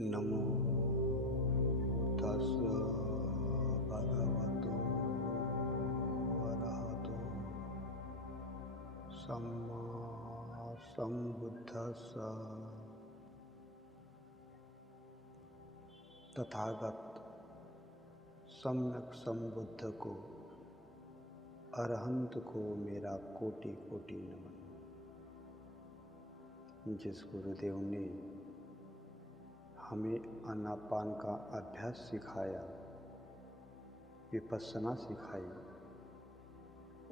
नमो तस्स भगवतो अरहतो सम्मा सम्बुद्धस्स। तथागत सम्यक संबुद्ध को, अरहंत को मेरा कोटि कोटि नमन। जिस गुरुदेव ने हमें आनापान का अभ्यास सिखाया, विपस्सना सिखाई,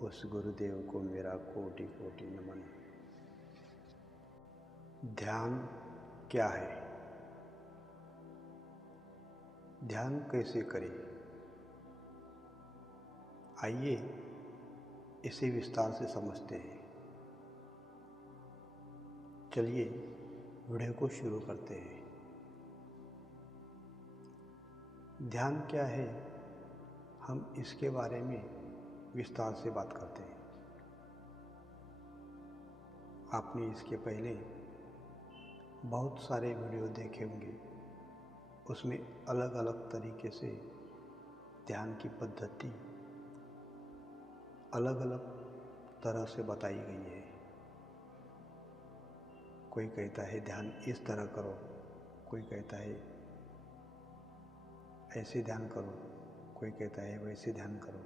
उस गुरुदेव को मेरा कोटि कोटि नमन। ध्यान क्या है? ध्यान कैसे करें? आइए इसे विस्तार से समझते हैं। चलिए वीडियो को शुरू करते हैं। ध्यान क्या है, हम इसके बारे में विस्तार से बात करते हैं। आपने इसके पहले बहुत सारे वीडियो देखे होंगे, उसमें अलग अलग तरीके से ध्यान की पद्धति अलग अलग तरह से बताई गई है। कोई कहता है ध्यान इस तरह करो, कोई कहता है ऐसे ध्यान करो, कोई कहता है वैसे ध्यान करो।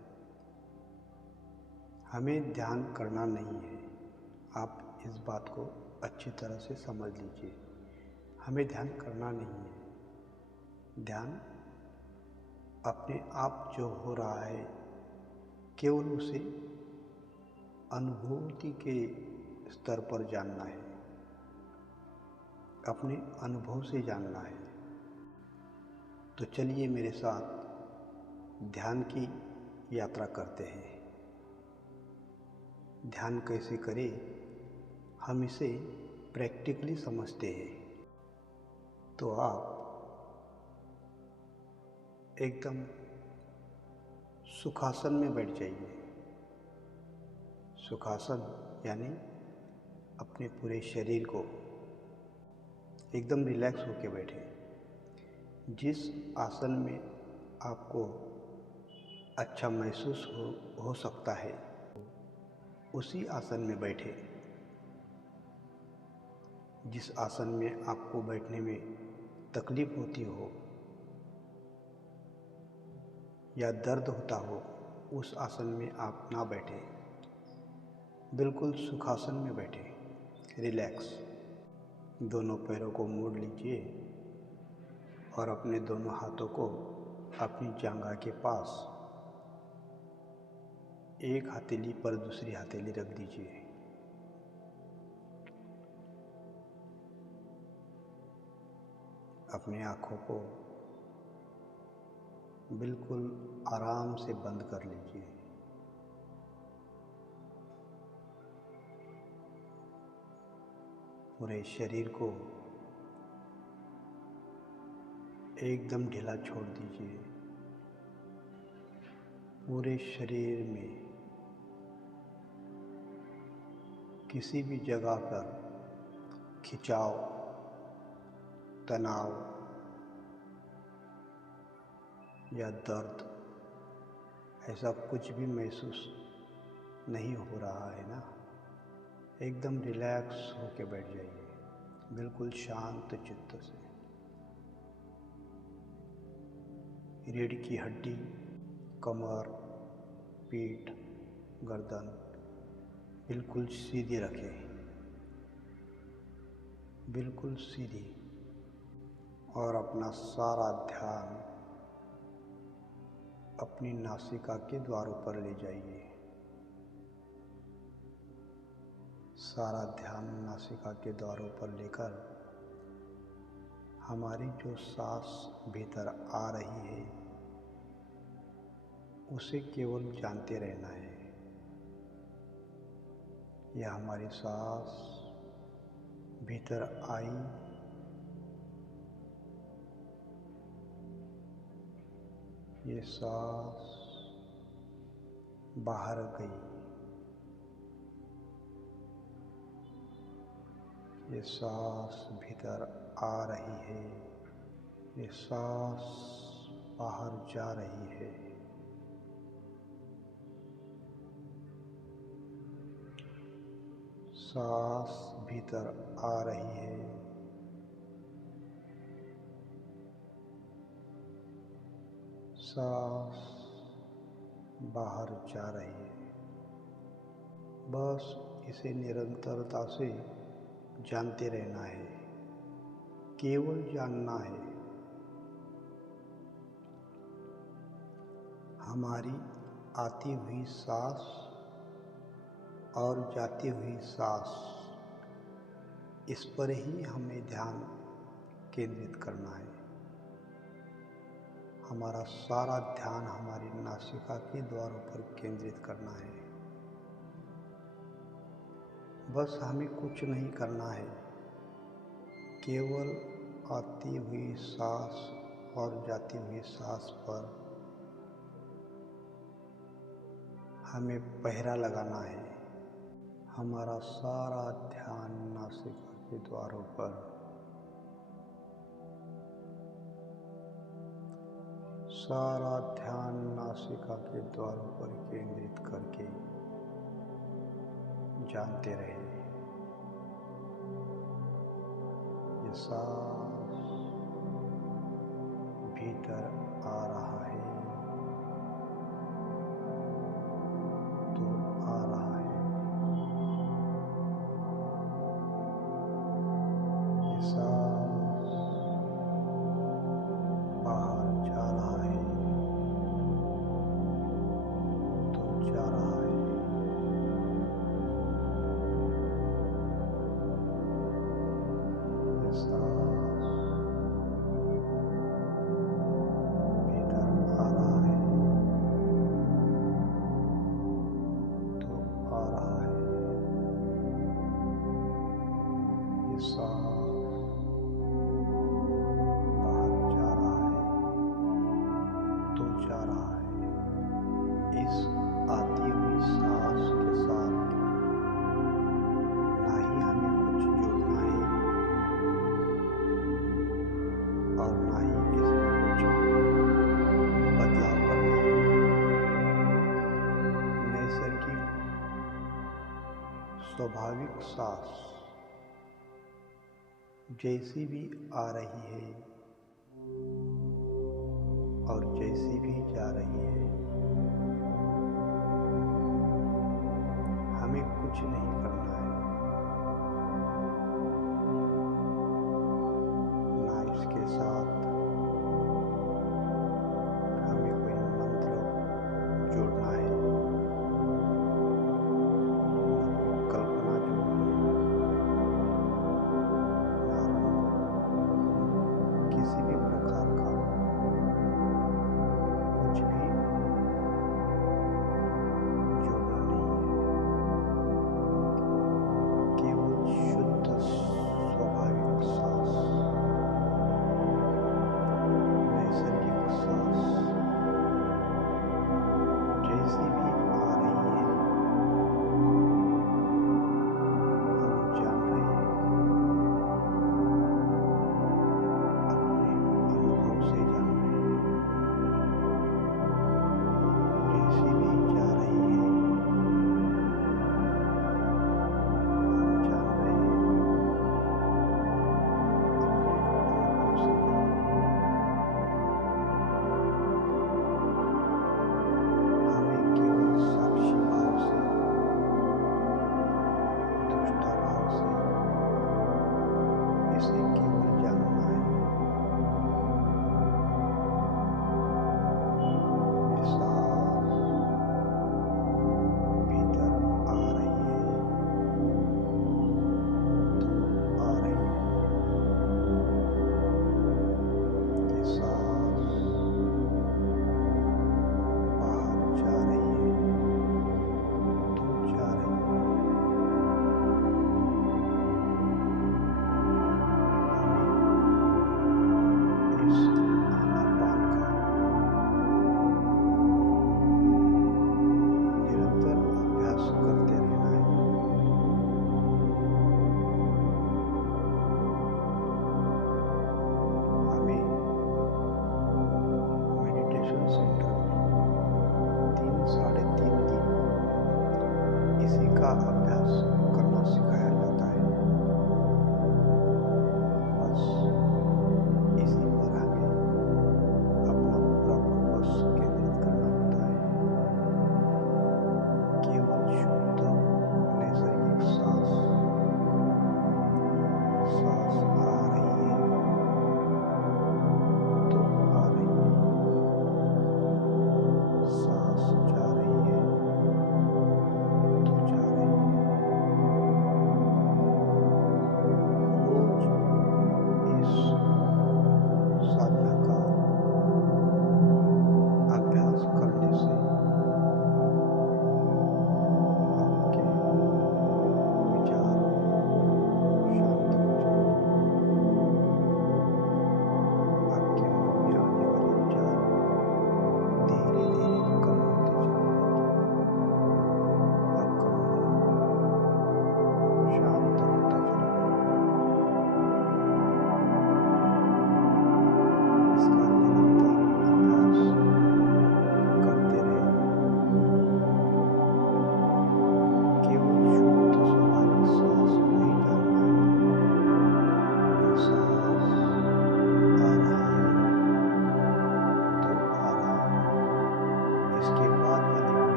हमें ध्यान करना नहीं है, आप इस बात को अच्छी तरह से समझ लीजिए। हमें ध्यान करना नहीं है। ध्यान अपने आप जो हो रहा है, केवल उसे अनुभूति के स्तर पर जानना है, अपने अनुभव से जानना है। तो चलिए मेरे साथ ध्यान की यात्रा करते हैं। ध्यान कैसे करें, हम इसे प्रैक्टिकली समझते हैं। तो आप एकदम सुखासन में बैठ जाइए। सुखासन यानी अपने पूरे शरीर को एकदम रिलैक्स होकर बैठे। जिस आसन में आपको अच्छा महसूस हो सकता है, उसी आसन में बैठे। जिस आसन में आपको बैठने में तकलीफ होती हो या दर्द होता हो, उस आसन में आप ना बैठे। बिल्कुल सुखासन में बैठे, रिलैक्स। दोनों पैरों को मोड़ लीजिए और अपने दोनों हाथों को अपनी जांघा के पास, एक हथेली पर दूसरी हथेली रख दीजिए। अपनी आँखों को बिल्कुल आराम से बंद कर लीजिए। पूरे शरीर को एकदम ढीला छोड़ दीजिए। पूरे शरीर में किसी भी जगह पर खिंचाव, तनाव या दर्द ऐसा कुछ भी महसूस नहीं हो रहा है ना। एकदम रिलैक्स होके बैठ जाइए, बिल्कुल शांत चित्त से। रीढ़ की हड्डी, कमर, पीठ, गर्दन बिल्कुल सीधी रखें, बिल्कुल सीधी। और अपना सारा ध्यान अपनी नासिका के द्वारों पर ले जाइए। सारा ध्यान नासिका के द्वारों पर लेकर हमारी जो सांस भीतर आ रही है, उसे केवल जानते रहना है। यह हमारी सांस भीतर आई, ये सांस बाहर गई, ये सांस भीतर आ रही है, ये सांस बाहर जा रही है, सांस भीतर आ रही है, सांस बाहर जा रही है। बस इसे निरंतरता से जानते रहना है, केवल जानना है। हमारी आती हुई सांस और जाती हुई सांस, इस पर ही हमें ध्यान केंद्रित करना है। हमारा सारा ध्यान हमारी नासिका के द्वारों पर केंद्रित करना है। बस हमें कुछ नहीं करना है, केवल आती हुई सांस और जाती हुई सांस पर हमें पहरा लगाना है। हमारा सारा ध्यान नासिका के द्वारों पर, सारा ध्यान नासिका के द्वारों पर केंद्रित करके जानते रहे। ये सांस भीतर आ रहा है तो आ रहा है, ये सांस बाहर जा रहा है तो जा रहा है। ये सांस भीतर आ रहा है तो आ रहा है। ये सांस बाहर जा रहा है तो जा रहा है। इस आती हुई सांस के साथ ना ही हमें कुछ जोड़ना है और ना ही इसमें कुछ बदलाव करना है। नैसर्गिक स्वाभाविक सांस जैसी भी आ रही है और जैसी भी जा रही है, हमें कुछ नहीं करना है, ना इसके साथ हमें कोई मंत्र जोड़ना है, ना कोई कल्पना जोड़नी है, ना किसी भी प्रकार का कुछ भी जोड़ना नहीं है।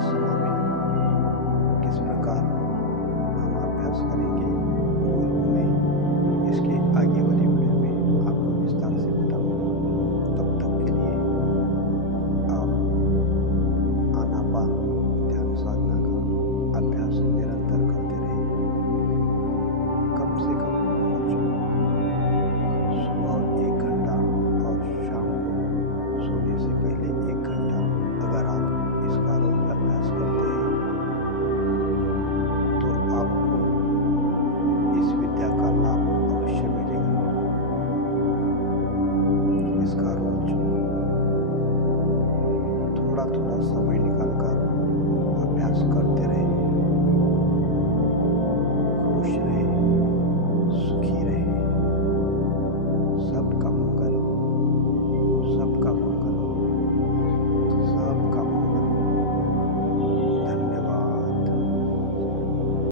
संरचना में किस प्रकार हम अभ्यास करेंगे वो मैं इसके आगे वाली वीडियो में आपको विस्तार से बताऊंगा। तब तक के लिए आप आनापान ध्यान साधना का अभ्यास निरंतर करते रहें। कम से कम सुबह 1 घंटा और शाम को सोने से पहले 1 घंटा अगर आप इसका रोज अभ्यास करते हैं तो आपको इस विद्या का लाभ अवश्य मिलेगा। इसका रोज थोड़ा थोड़ा समय निकालकर